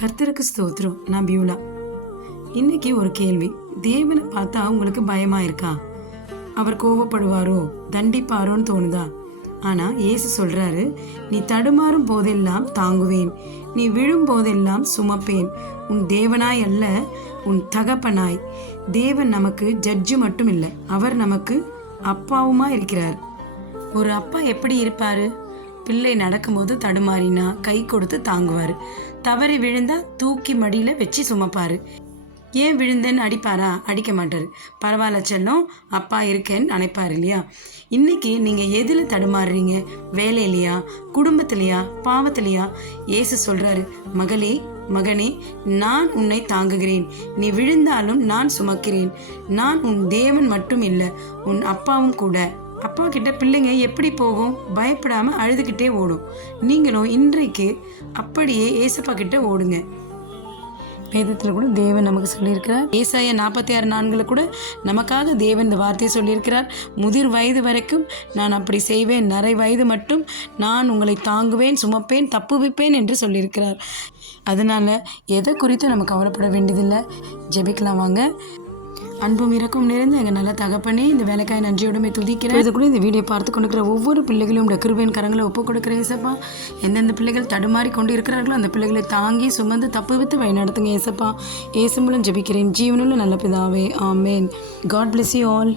கர்த்தருக்கு ஸ்தோத்திரம். நான் பியூலா. இன்னைக்கு ஒரு கேள்வி. தேவனை பார்த்தா உங்களுக்கு பயமா இருக்கா? அவர் கோபப்படுவாரோ, தண்டிப்பாரோன்னு தோணுதா? ஆனா இயேசு சொல்றாரு, நீ தடுமாறும் போதெல்லாம் தாங்குவேன், நீ விழும் போதெல்லாம் சுமப்பேன். உன் தேவனாய் அல்ல, உன் தகப்பனாய். தேவன் நமக்கு ஜட்ஜு மட்டும் இல்லை, அவர் நமக்கு அப்பாவுமா இருக்கிறார். ஒரு அப்பா எப்படி இருப்பாரு? பிள்ளை நடக்கும்போது தடுமாறினா கை கொடுத்து தாங்குவார். தவறி விழுந்தா தூக்கி மடியில் வச்சு சுமப்பார். ஏன் விழுந்தேன்னு அடிப்பாரா? அடிக்க மாட்டார். பரவாயில்ல செல்லம், அப்பா இருக்கேன்னு நினைப்பார் இல்லையா? இன்னைக்கு நீங்கள் எதில் தடுமாறுறீங்க? வேலையிலையா, குடும்பத்திலையா, பாவத்திலையா? இயேசு சொல்கிறாரு, மகளே மகனே, நான் உன்னை தாங்குகிறேன், நீ விழுந்தாலும் நான் சுமக்கிறேன். நான் உன் தேவன் மட்டும் இல்லை, உன் அப்பாவும் கூட. அப்பா கிட்ட பிள்ளைங்க எப்படி போகும்? பயப்படாம அழுதுகிட்டே ஓடும். நீங்களும் இன்றைக்கு அப்படியே ஏசப்பா கிட்ட ஓடுங்க. வேதத்தில் கூட தேவன் நமக்கு சொல்லியிருக்கிறார். ஏசாயா 46:4 கூட நமக்காக தேவன் இந்த வார்த்தையை சொல்லியிருக்கிறார். முதிர் வயது வரைக்கும் நான் அப்படி செய்வேன், நரை வயது மட்டும் நான் உங்களை தாங்குவேன், சுமப்பேன், தப்புவிப்பேன் என்று சொல்லியிருக்கிறார். அதனால எதை குறித்து நம்ம கவலைப்பட வேண்டியதில்லை. ஜெபிக்கலாம் வாங்க. அன்பும் இறக்கும் நிறைந்த எங்கள் நல்ல தகப்பனே, இந்த வேலைக்காய் நன்றியோடுமே துதிக்கிறேன். இது கூட இந்த வீடியோ பார்த்து கொண்டிருக்கிற ஒவ்வொரு பிள்ளைகளும் கிருபையின் கரங்களை ஒப்புக் கொடுக்குறேன் ஏசப்பா. எந்தெந்த பிள்ளைகள் தடுமாறி கொண்டு இருக்கிறார்களோ அந்த பிள்ளைகளை தாங்கி சுமந்து தப்பு வித்து வழிநடத்துங்க ஏசப்பா. ஏசு மூலம் ஜெபிக்கிறேன் ஜீவனுள்ள நல்ல பிதாவே, amen. God bless you all.